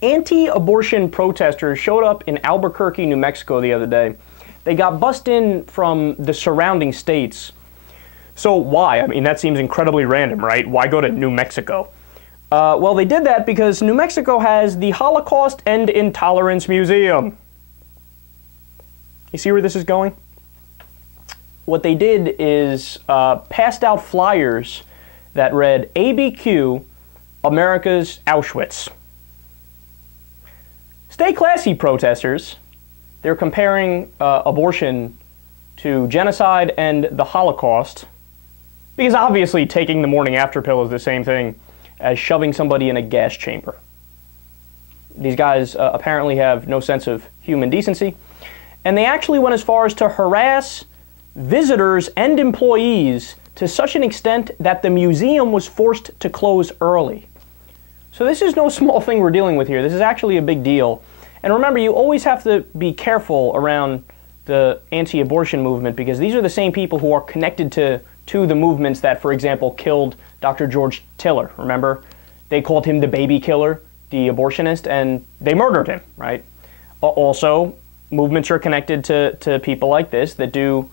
Anti-abortion protesters showed up in Albuquerque, New Mexico the other day. They got bussed in from the surrounding states. So why? I mean, that seems incredibly random, right? Why go to New Mexico? Well, they did that because New Mexico has the Holocaust and Intolerance Museum. You see where this is going? What they did is passed out flyers that read, ABQ, America's Auschwitz. Stay classy, protesters. They're comparing abortion to genocide and the Holocaust, because obviously taking the morning after pill is the same thing as shoving somebody in a gas chamber. These guys apparently have no sense of human decency, and they actually went as far as to harass visitors and employees to such an extent that the museum was forced to close early. So this is no small thing we're dealing with here. This is actually a big deal. And remember, you always have to be careful around the anti-abortion movement, because these are the same people who are connected to the movements that, for example, killed Dr. George Tiller. Remember? They called him the baby killer, the abortionist, and they murdered him, right? Also, movements are connected to people like this that do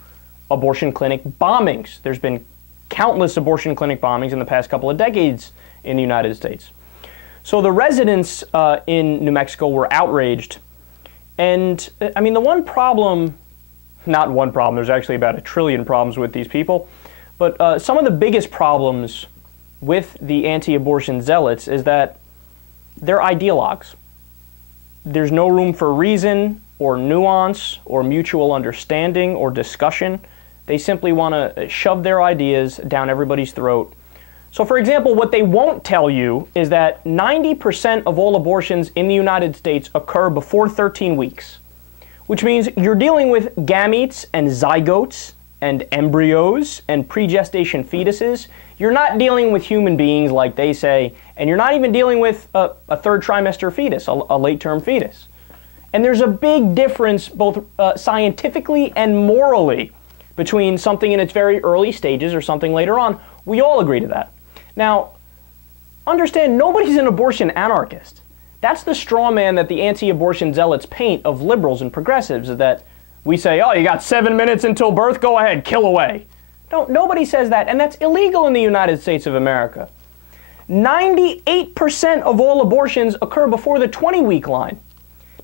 abortion clinic bombings. There's been countless abortion clinic bombings in the past couple of decades in the United States. So the residents in New Mexico were outraged. And I mean, the one problem, not one problem, there's actually about 1 trillion problems with these people. But some of the biggest problems with the anti-abortion zealots is that they're ideologues. There's no room for reason or nuance or mutual understanding or discussion. They simply want to shove their ideas down everybody's throat. So, for example, what they won't tell you is that 90% of all abortions in the United States occur before 13 weeks, which means you're dealing with gametes and zygotes and embryos and pregestation fetuses. You're not dealing with human beings like they say, and you're not even dealing with a third trimester fetus, a late-term fetus. And there's a big difference both scientifically and morally between something in its very early stages or something later on. We all agree to that. Now, understand, nobody's an abortion anarchist. That's the straw man that the anti-abortion zealots paint of liberals and progressives, is that we say, oh, you got 7 minutes until birth, go ahead, kill away. No, nobody says that, and that's illegal in the United States of America. 98% of all abortions occur before the 20-week line.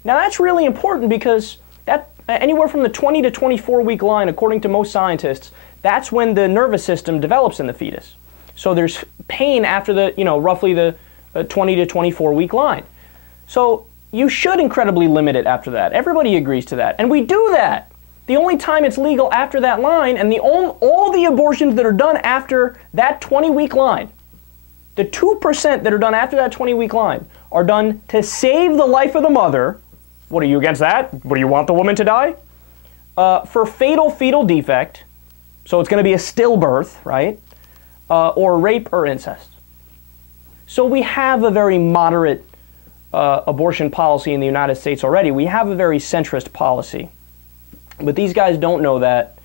Now, that's really important because that anywhere from the 20 to 24-week line, according to most scientists, that's when the nervous system develops in the fetus. So there's pain after the, roughly the 20 to 24-week line. So you should incredibly limit it after that. Everybody agrees to that. And we do that. The only time it's legal after that line, and all the abortions that are done after that 20-week line, the 2% that are done after that 20-week line are done to save the life of the mother. What, are you against that? What, do you want the woman to die? For fatal fetal defect, so it's going to be a stillbirth, right? Or rape or incest. So we have a very moderate abortion policy in the United States already. We have a very centrist policy. But these guys don't know that.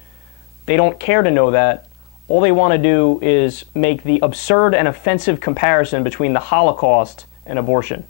They don't care to know that. All they want to do is make the absurd and offensive comparison between the Holocaust and abortion.